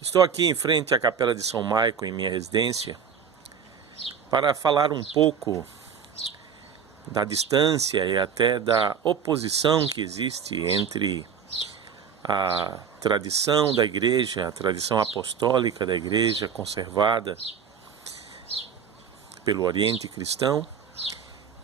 Estou aqui em frente à Capela de São Maico, em minha residência, para falar um pouco da distância e até da oposição que existe entre a tradição da Igreja, a tradição apostólica da Igreja conservada pelo Oriente cristão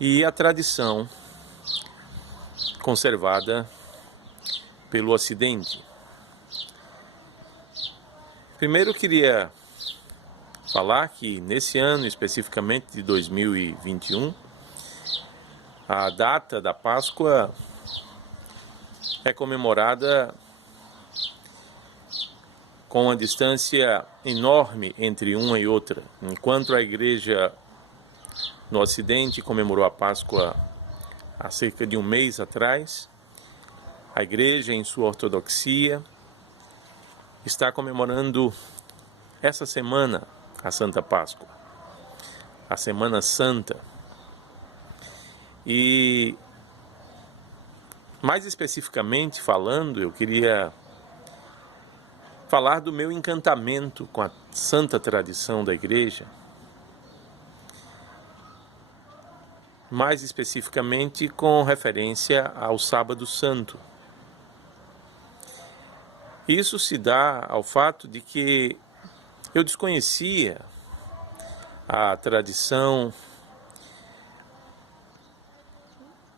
e a tradição conservada pelo Ocidente. Primeiro eu queria falar que nesse ano, especificamente de 2021, a data da Páscoa é comemorada com uma distância enorme entre uma e outra. Enquanto a Igreja no Ocidente comemorou a Páscoa há cerca de um mês atrás, a Igreja, em sua ortodoxia, está comemorando essa semana a Santa Páscoa, a Semana Santa. E, mais especificamente falando, eu queria falar do meu encantamento com a santa tradição da Igreja, mais especificamente com referência ao Sábado Santo. Isso se dá ao fato de que eu desconhecia a tradição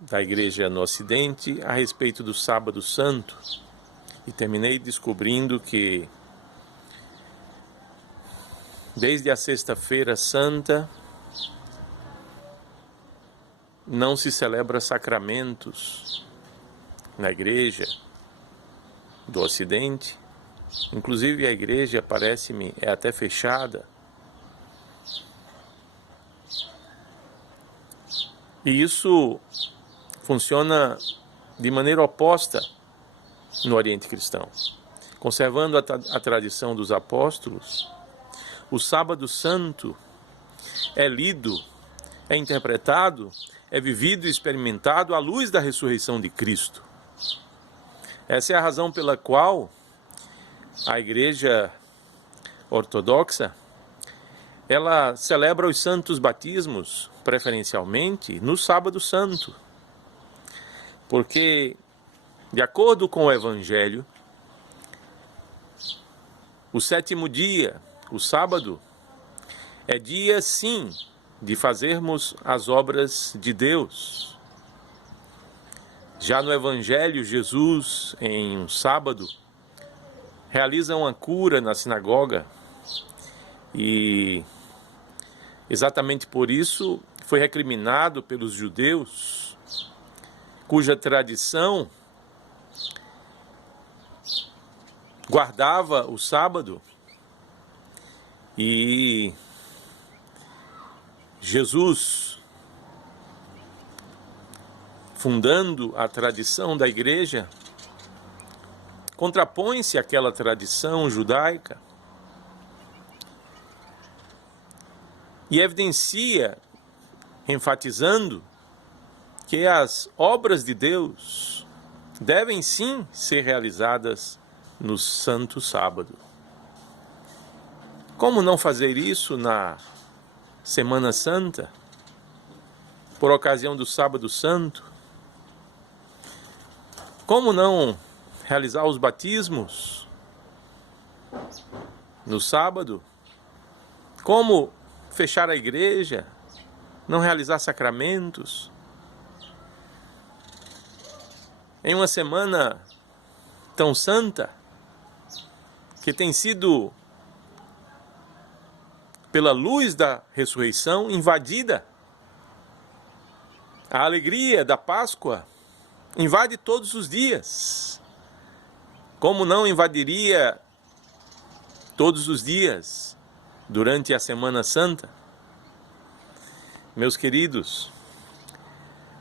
da Igreja no Ocidente a respeito do Sábado Santo e terminei descobrindo que desde a Sexta-feira Santa não se celebra sacramentos na Igreja do Ocidente. Inclusive a Igreja, parece-me, é até fechada. E isso funciona de maneira oposta no Oriente cristão. Conservando a tradição dos apóstolos, o Sábado Santo é lido, é interpretado, é vivido e experimentado à luz da ressurreição de Cristo. Essa é a razão pela qual a Igreja Ortodoxa, ela celebra os santos batismos, preferencialmente, no Sábado Santo. Porque, de acordo com o Evangelho, o sétimo dia, o sábado, é dia, sim, de fazermos as obras de Deus. Já no Evangelho, Jesus, em um sábado, realiza uma cura na sinagoga e, exatamente por isso, foi recriminado pelos judeus, cuja tradição guardava o sábado, e Jesus, fundando a tradição da Igreja, contrapõe-se àquela tradição judaica e evidencia, enfatizando, que as obras de Deus devem sim ser realizadas no Santo Sábado. Como não fazer isso na Semana Santa, por ocasião do Sábado Santo? Como não realizar os batismos no sábado? Como fechar a igreja? Não realizar sacramentos? Em uma semana tão santa, que tem sido, pela luz da ressurreição, invadida. A alegria da Páscoa invade todos os dias. Como não invadiria todos os dias durante a Semana Santa? Meus queridos,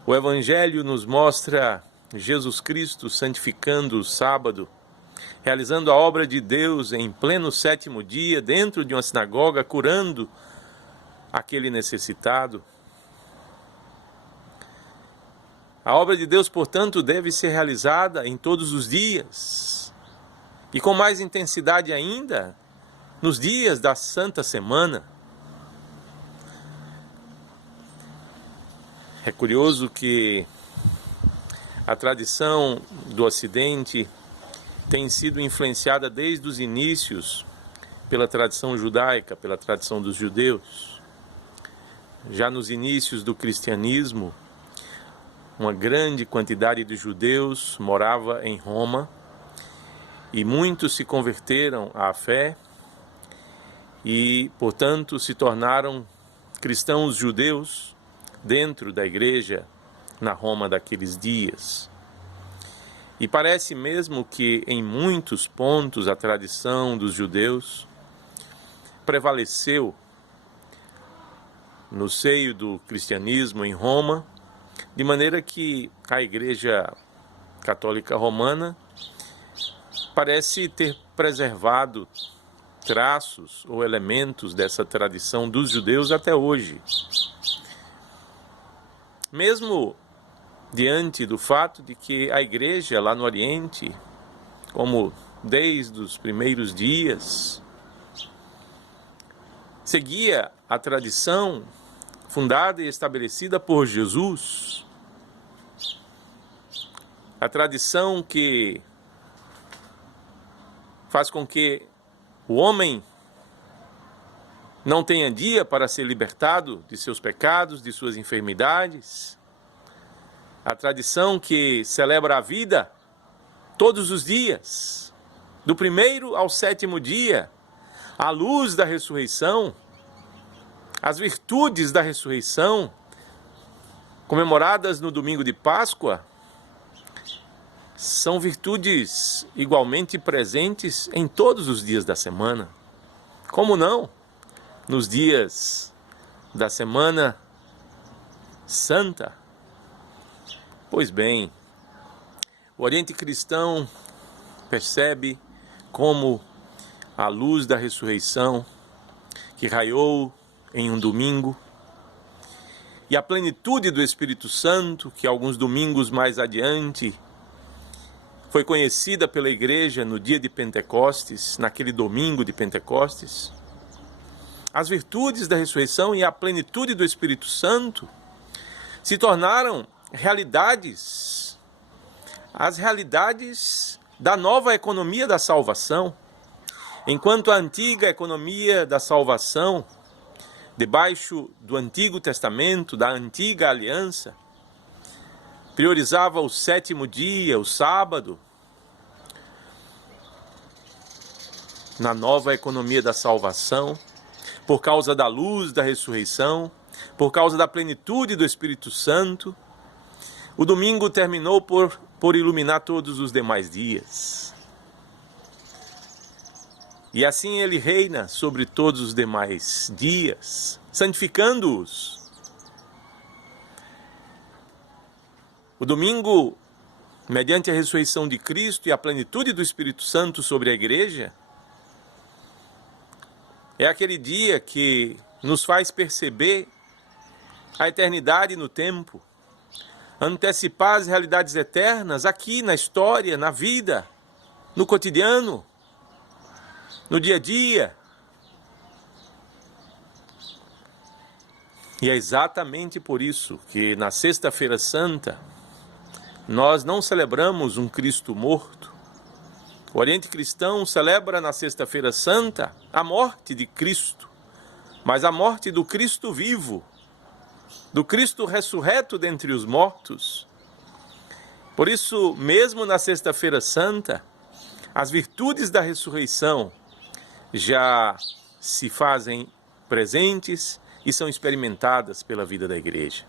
o Evangelho nos mostra Jesus Cristo santificando o sábado, realizando a obra de Deus em pleno sétimo dia, dentro de uma sinagoga, curando aquele necessitado. A obra de Deus, portanto, deve ser realizada em todos os dias. e com mais intensidade ainda nos dias da Santa Semana. É curioso que a tradição do Ocidente tem sido influenciada desde os inícios pela tradição judaica, pela tradição dos judeus. Já nos inícios do cristianismo, uma grande quantidade de judeus morava em Roma e muitos se converteram à fé e, portanto, se tornaram cristãos judeus dentro da igreja na Roma daqueles dias. E parece mesmo que em muitos pontos a tradição dos judeus prevaleceu no seio do cristianismo em Roma, de maneira que a Igreja Católica Romana parece ter preservado traços ou elementos dessa tradição dos judeus até hoje. Mesmo diante do fato de que a igreja lá no Oriente, como desde os primeiros dias, seguia a tradição fundada e estabelecida por Jesus, a tradição que faz com que o homem não tenha dia para ser libertado de seus pecados, de suas enfermidades. A tradição que celebra a vida todos os dias, do primeiro ao sétimo dia, à luz da ressurreição, as virtudes da ressurreição, comemoradas no domingo de Páscoa, são virtudes igualmente presentes em todos os dias da semana. Como não? Nos dias da Semana Santa. Pois bem, o Oriente Cristão percebe como a luz da ressurreição que raiou em um domingo e a plenitude do Espírito Santo, que alguns domingos mais adiante foi conhecida pela igreja no dia de Pentecostes, naquele domingo de Pentecostes, as virtudes da ressurreição e a plenitude do Espírito Santo se tornaram realidades, as realidades da nova economia da salvação. Enquanto a antiga economia da salvação, debaixo do Antigo Testamento, da antiga aliança, priorizava o sétimo dia, o sábado, na nova economia da salvação, por causa da luz da ressurreição, por causa da plenitude do Espírito Santo, o domingo terminou por iluminar todos os demais dias. E assim ele reina sobre todos os demais dias, santificando-os. O domingo, mediante a ressurreição de Cristo e a plenitude do Espírito Santo sobre a igreja, é aquele dia que nos faz perceber a eternidade no tempo, antecipar as realidades eternas aqui na história, na vida, no cotidiano, no dia a dia. E é exatamente por isso que na Sexta-feira Santa nós não celebramos um Cristo morto. O Oriente Cristão celebra na Sexta-feira Santa a morte de Cristo, mas a morte do Cristo vivo, do Cristo ressurreto dentre os mortos. Por isso, mesmo na Sexta-feira Santa, as virtudes da ressurreição já se fazem presentes e são experimentadas pela vida da igreja.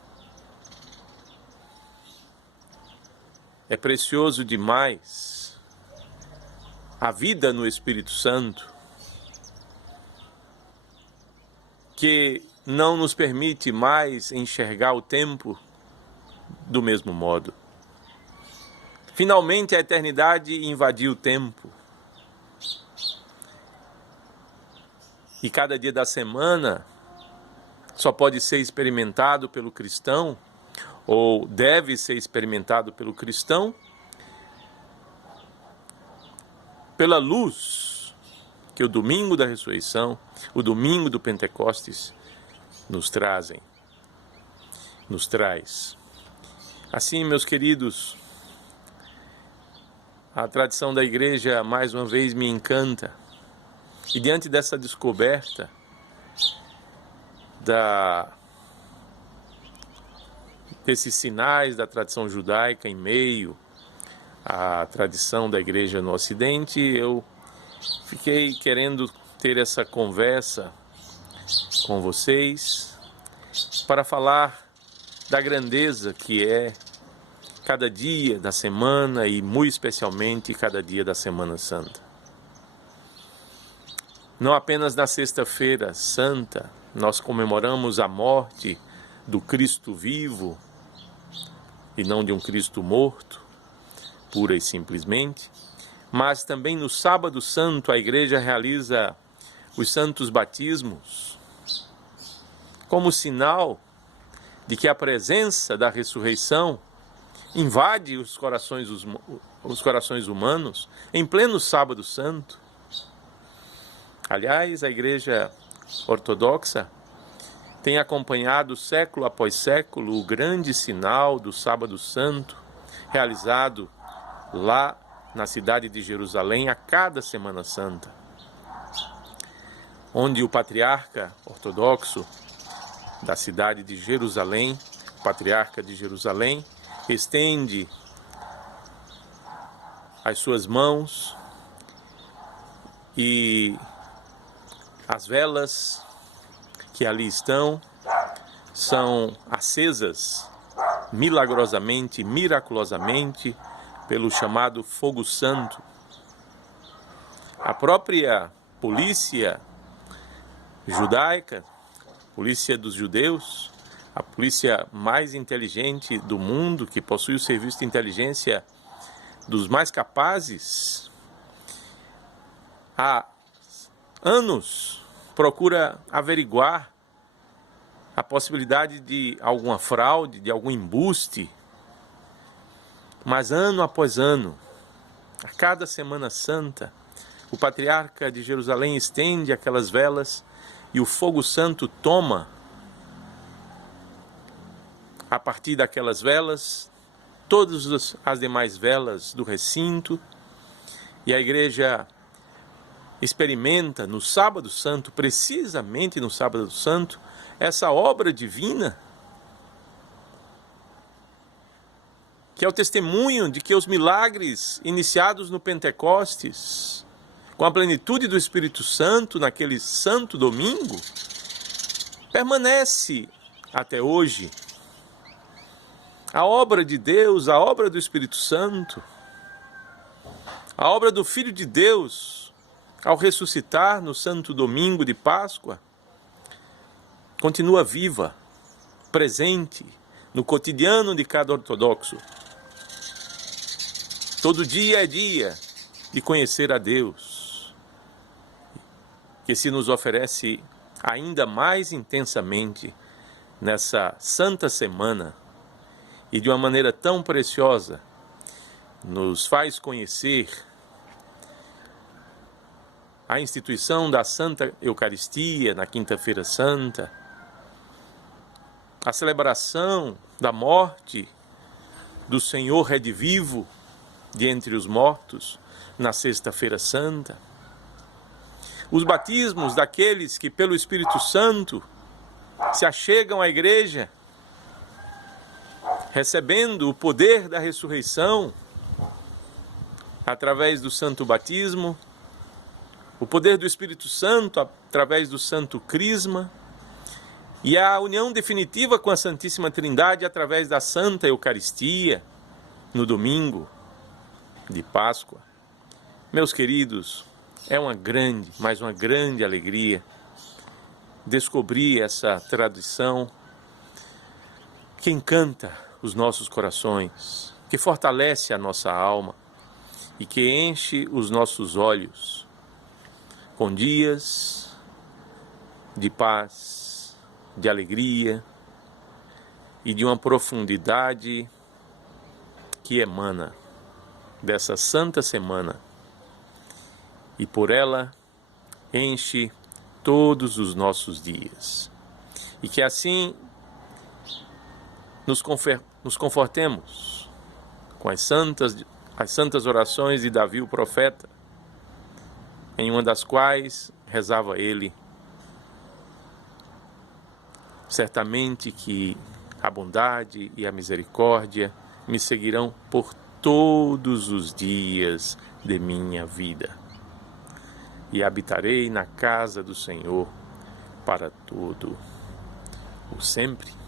É precioso demais a vida no Espírito Santo, que não nos permite mais enxergar o tempo do mesmo modo. Finalmente a eternidade invadiu o tempo. E cada dia da semana só pode ser experimentado pelo cristão, ou deve ser experimentado pelo cristão, pela luz que o domingo da ressurreição, o domingo do Pentecostes, nos traz. Assim, meus queridos, a tradição da igreja mais uma vez me encanta. E diante dessa descoberta desses sinais da tradição judaica em meio à tradição da igreja no Ocidente, eu fiquei querendo ter essa conversa com vocês para falar da grandeza que é cada dia da semana e muito especialmente cada dia da Semana Santa. Não apenas na Sexta-feira Santa nós comemoramos a morte do Cristo vivo e não de um Cristo morto, pura e simplesmente, mas também no Sábado Santo a Igreja realiza os santos batismos como sinal de que a presença da ressurreição invade os corações humanos em pleno Sábado Santo. Aliás, a Igreja Ortodoxa tem acompanhado século após século o grande sinal do Sábado Santo realizado lá na cidade de Jerusalém a cada Semana Santa, onde o patriarca ortodoxo da cidade de Jerusalém, o patriarca de Jerusalém, estende as suas mãos e as velas que ali estão são acesas milagrosamente, miraculosamente, pelo chamado fogo santo. A própria polícia judaica, polícia dos judeus, a polícia mais inteligente do mundo, que possui o serviço de inteligência dos mais capazes, há anos procura averiguar a possibilidade de alguma fraude, de algum embuste, mas ano após ano, a cada Semana Santa, o patriarca de Jerusalém estende aquelas velas e o fogo santo toma, a partir daquelas velas, todas as demais velas do recinto, e a igreja experimenta no Sábado Santo, precisamente no Sábado Santo, essa obra divina, que é o testemunho de que os milagres iniciados no Pentecostes, com a plenitude do Espírito Santo naquele santo domingo, permanece até hoje. A obra de Deus, a obra do Espírito Santo, a obra do Filho de Deus, ao ressuscitar no santo domingo de Páscoa, continua viva, presente no cotidiano de cada ortodoxo. Todo dia é dia de conhecer a Deus, que se nos oferece ainda mais intensamente nessa santa semana e de uma maneira tão preciosa nos faz conhecer a instituição da Santa Eucaristia na Quinta-feira Santa, a celebração da morte do Senhor redivivo de entre os mortos na Sexta-feira Santa, os batismos daqueles que pelo Espírito Santo se achegam à igreja, recebendo o poder da ressurreição através do santo batismo, o poder do Espírito Santo através do santo crisma e a união definitiva com a Santíssima Trindade através da Santa Eucaristia no domingo de Páscoa. Meus queridos, é uma grande, mas uma grande alegria descobrir essa tradição que encanta os nossos corações, que fortalece a nossa alma e que enche os nossos olhos com dias de paz, de alegria e de uma profundidade que emana dessa santa semana e por ela enche todos os nossos dias. E que assim nos confortemos com as santas orações de Davi o profeta, em uma das quais rezava ele: certamente que a bondade e a misericórdia me seguirão por todos os dias de minha vida, e habitarei na casa do Senhor para todo o sempre.